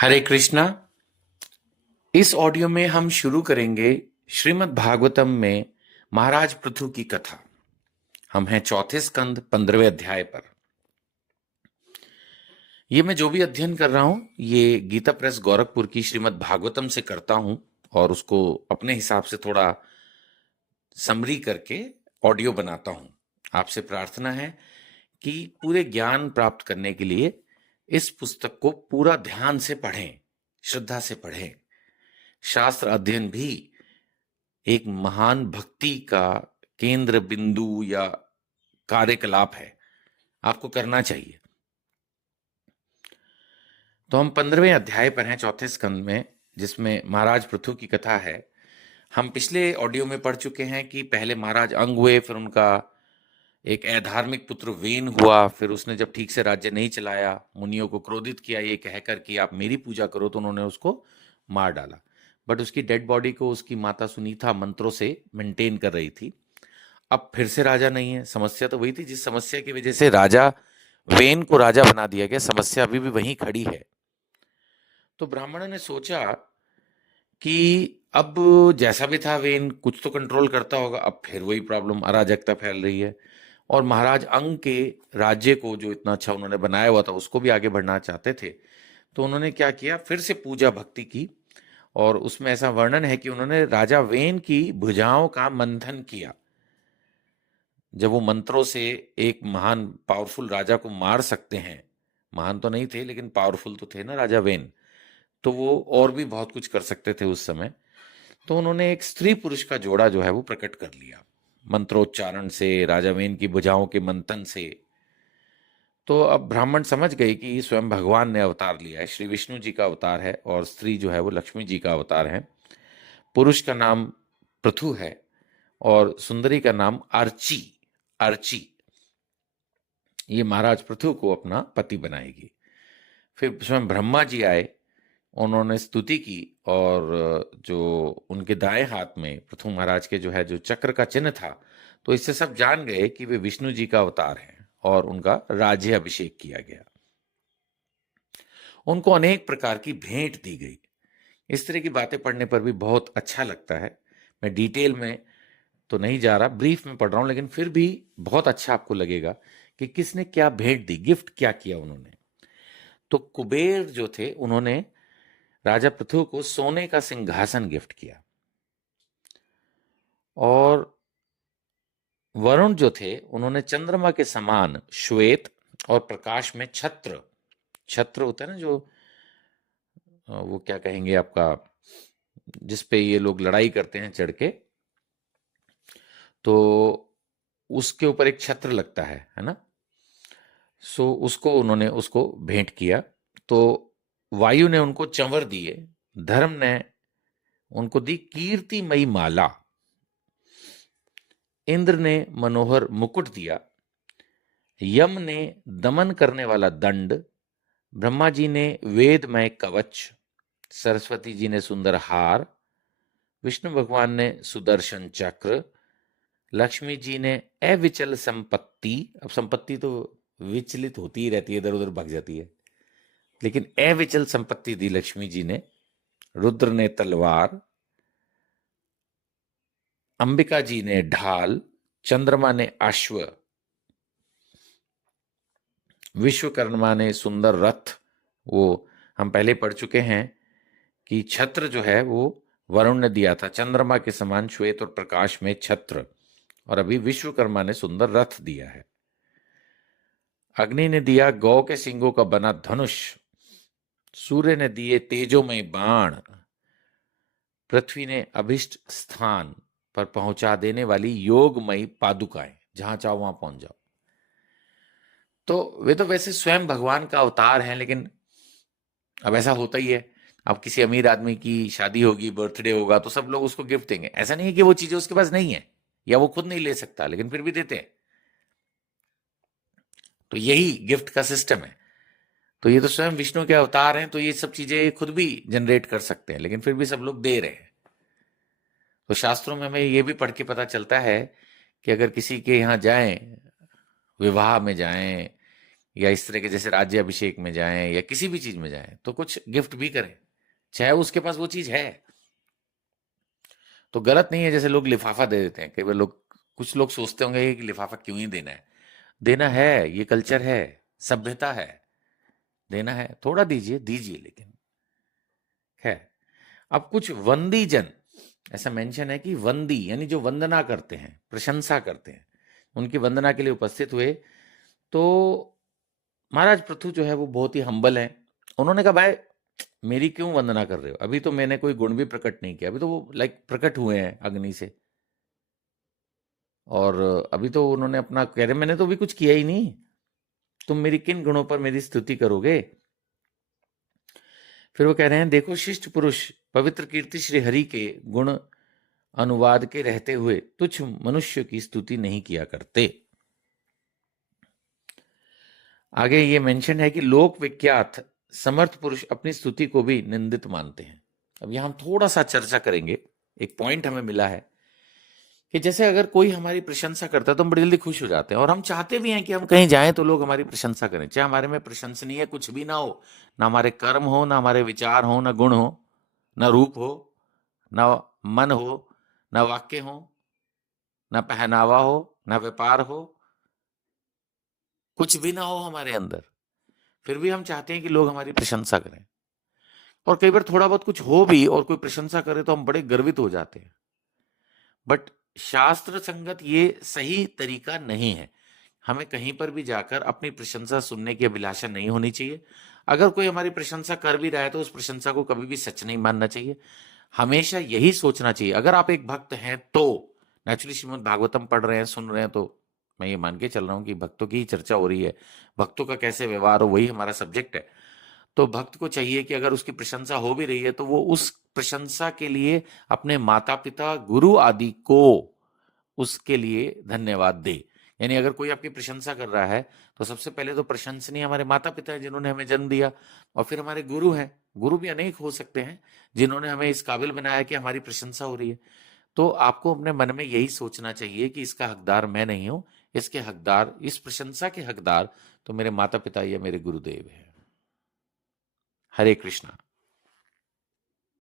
हरे कृष्णा। इस ऑडियो में हम शुरू करेंगे श्रीमद् भागवतम में महाराज पृथु की कथा। हम हैं चौथे स्कंद 15वें अध्याय पर। ये मैं जो भी अध्ययन कर रहा हूं ये गीता प्रेस गोरखपुर की श्रीमद् भागवतम से करता हूं और उसको अपने हिसाब से थोड़ा समरी करके ऑडियो बनाता हूं। आपसे प्रार्थना है कि पूरे ज्ञान प्राप्त करने के लिए इस पुस्तक को पूरा ध्यान से पढ़ें, श्रद्धा से पढ़ें। शास्त्र अध्ययन भी एक महान भक्ति का केंद्र बिंदु या कार्यकलाप है, आपको करना चाहिए। तो हम 15वें अध्याय पर हैं चौथे स्कंद में, जिसमें महाराज पृथु की कथा है। हम पिछले ऑडियो में पढ़ चुके हैं कि पहले महाराज अंग हुए, फिर उनका एक अधार्मिक पुत्र वेन हुआ, फिर उसने जब ठीक से राज्य नहीं चलाया, मुनियों को क्रोधित किया ये कहकर कि आप मेरी पूजा करो, तो उन्होंने उसको मार डाला। बट उसकी डेड बॉडी को उसकी माता सुनीता मंत्रों से मेंटेन कर रही थी। अब फिर से राजा नहीं है। समस्या तो वही थी जिस समस्या की वजह से राजा वेन को राजा बना दिया गया, समस्या अभी भी वहीं खड़ी है। तो ब्राह्मणों ने सोचा कि अब जैसा भी था वेन कुछ तो कंट्रोल करता होगा, अब फिर वही प्रॉब्लम, अराजकता फैल रही है। और महाराज अंग के राज्य को जो इतना अच्छा उन्होंने बनाया हुआ था उसको भी आगे बढ़ना चाहते थे। तो उन्होंने क्या किया, फिर से पूजा भक्ति की। और उसमें ऐसा वर्णन है कि उन्होंने राजा वेन की भुजाओं का मंथन किया। जब वो मंत्रों से एक महान पावरफुल राजा को मार सकते हैं, महान तो नहीं थे लेकिन पावरफुल तो थे ना राजा वेन, तो वो और भी बहुत कुछ कर सकते थे उस समय। तो उन्होंने एक स्त्री पुरुष का जोड़ा जो है वो प्रकट कर लिया मंत्रोच्चारण से, राजा वेन की भुजाओं के मंथन से। तो अब ब्राह्मण समझ गए कि स्वयं भगवान ने अवतार लिया है, श्री विष्णु जी का अवतार है और स्त्री जो है वो लक्ष्मी जी का अवतार है। पुरुष का नाम पृथु है और सुंदरी का नाम अर्ची अर्ची ये महाराज पृथु को अपना पति बनाएगी। फिर स्वयं ब्रह्मा जी आए, उन्होंने स्तुति की और जो उनके दाएं हाथ में पृथु महाराज के जो है जो चक्र का चिन्ह था, तो इससे सब जान गए कि वे विष्णु जी का अवतार हैं और उनका राज्य अभिषेक किया गया। उनको अनेक प्रकार की भेंट दी गई। इस तरह की बातें पढ़ने पर भी बहुत अच्छा लगता है। मैं डिटेल में तो नहीं जा रहा, ब्रीफ में पढ़ रहा हूं, लेकिन फिर भी बहुत अच्छा आपको लगेगा कि किसने क्या भेंट दी, गिफ्ट क्या किया उन्होंने। तो कुबेर जो थे उन्होंने राजा पृथु को सोने का सिंहासन गिफ्ट किया और वरुण जो थे उन्होंने चंद्रमा के समान श्वेत और प्रकाश में छत्र, छत्र होता है ना जो वो क्या कहेंगे आपका, जिस पे ये लोग लड़ाई करते हैं चढ़ के, तो उसके ऊपर एक छत्र लगता है ना। सो उसको उन्होंने उसको भेंट किया। तो वायु ने उनको चंवर दिए, धर्म ने उनको दी कीर्तिमयी माला, इंद्र ने मनोहर मुकुट दिया, यम ने दमन करने वाला दंड, ब्रह्मा जी ने वेदमय कवच, सरस्वती जी ने सुंदर हार, विष्णु भगवान ने सुदर्शन चक्र, लक्ष्मी जी ने अविचल संपत्ति। अब संपत्ति तो विचलित होती ही रहती है, इधर उधर भाग जाती है, लेकिन अविचल संपत्ति दी लक्ष्मी जी ने। रुद्र ने तलवार, अंबिका जी ने ढाल, चंद्रमा ने अश्व, विश्वकर्मा ने सुंदर रथ। वो हम पहले पढ़ चुके हैं कि छत्र जो है वो वरुण ने दिया था, चंद्रमा के समान श्वेत और प्रकाश में छत्र, और अभी विश्वकर्मा ने सुंदर रथ दिया है। अग्नि ने दिया गौ के सिंगों का बना धनुष, सूर्य ने दिए तेजोमय बाण, पृथ्वी ने अभिष्ट स्थान पर पहुंचा देने वाली योगमयी पादुकाएं, जहां चाहो वहां पहुंच जाओ। तो वे तो वैसे स्वयं भगवान का अवतार हैं, लेकिन अब ऐसा होता ही है। अब किसी अमीर आदमी की शादी होगी, बर्थडे होगा, तो सब लोग उसको गिफ्ट देंगे। ऐसा नहीं है कि वो चीजें उसके पास नहीं है या वो खुद नहीं ले सकता, लेकिन फिर भी देते हैं। तो यही गिफ्ट का सिस्टम है। तो ये तो स्वयं विष्णु के अवतार हैं, तो ये सब चीजें खुद भी जनरेट कर सकते हैं, लेकिन फिर भी सब लोग दे रहे हैं। तो शास्त्रों में हमें ये भी पढ़ के पता चलता है कि अगर किसी के यहाँ जाएं, विवाह में जाएं या इस तरह के जैसे राज्याभिषेक में जाएं या किसी भी चीज में जाएं तो कुछ गिफ्ट भी करें, चाहे उसके पास वो चीज है। तो गलत नहीं है जैसे लोग लिफाफा दे देते हैं, कई बार लोग, कुछ लोग सोचते होंगे कि लिफाफा क्यों ही देना है। देना है, ये कल्चर है, सभ्यता है, देना है, थोड़ा दीजिए दीजिए, लेकिन खैर। अब कुछ वंदी जन, ऐसा मेंशन है कि वंदी यानी जो वंदना करते हैं, प्रशंसा करते हैं, उनकी वंदना के लिए उपस्थित हुए। तो महाराज पृथु जो है वो बहुत ही हम्बल है। उन्होंने कहा भाई मेरी क्यों वंदना कर रहे हो, अभी तो मैंने कोई गुण भी प्रकट नहीं किया, अभी तो वो लाइक प्रकट हुए हैं अग्नि से, और अभी तो उन्होंने अपना कह रहे मैंने तो अभी कुछ किया ही नहीं, तुम मेरी किन गुणों पर मेरी स्तुति करोगे। फिर वो कह रहे हैं देखो शिष्ट पुरुष पवित्र कीर्ति श्री हरि के गुण अनुवाद के रहते हुए तुच्छ मनुष्य की स्तुति नहीं किया करते। आगे ये मेंशन है कि लोक विख्यात समर्थ पुरुष अपनी स्तुति को भी निंदित मानते हैं। अब यहां हम थोड़ा सा चर्चा करेंगे, एक पॉइंट हमें मिला है कि जैसे अगर कोई हमारी प्रशंसा करता है तो हम बड़ी जल्दी खुश हो जाते हैं, और हम चाहते भी हैं कि हम कहीं जाएं तो लोग हमारी प्रशंसा करें, चाहे हमारे में प्रशंसनीय कुछ भी ना हो, ना हमारे कर्म हो, ना हमारे विचार हो, ना गुण हो, ना रूप हो, ना मन हो, ना वाक्य हो, ना पहनावा हो, ना व्यापार हो, कुछ भी ना हो हमारे अंदर, फिर भी हम चाहते हैं कि लोग हमारी प्रशंसा करें। और कई बार थोड़ा बहुत कुछ हो भी और कोई प्रशंसा करे तो हम बड़े गर्वित हो जाते हैं, बट शास्त्र संगत ये सही तरीका नहीं है। हमें कहीं पर भी जाकर अपनी प्रशंसा सुनने की अभिलाषा नहीं होनी चाहिए। अगर कोई हमारी प्रशंसा कर भी रहा है तो उस प्रशंसा को कभी भी सच नहीं मानना चाहिए। हमेशा यही सोचना चाहिए, अगर आप एक भक्त हैं तो नेचुरली श्रीमद् भागवतम पढ़ रहे हैं, सुन रहे हैं, तो मैं ये मान के चल रहा हूं कि भक्तों की ही चर्चा हो रही है, भक्तों का कैसे व्यवहार हो वही हमारा सब्जेक्ट है। तो भक्त को चाहिए कि अगर उसकी प्रशंसा हो भी रही है तो वो उस प्रशंसा के लिए अपने माता पिता गुरु आदि को उसके लिए धन्यवाद दे। यानी अगर कोई आपकी प्रशंसा कर रहा है तो सबसे पहले तो प्रशंसनीय हमारे माता पिता हैं जिन्होंने हमें जन्म दिया, और फिर हमारे गुरु हैं, गुरु भी अनेक हो सकते हैं जिन्होंने हमें इस काबिल बनाया कि हमारी प्रशंसा हो रही है। तो आपको अपने मन में यही सोचना चाहिए कि इसका हकदार मैं नहीं हूं, इसके हकदार, इस प्रशंसा के हकदार तो मेरे माता पिता या मेरे गुरुदेव हैं। हरे कृष्णा।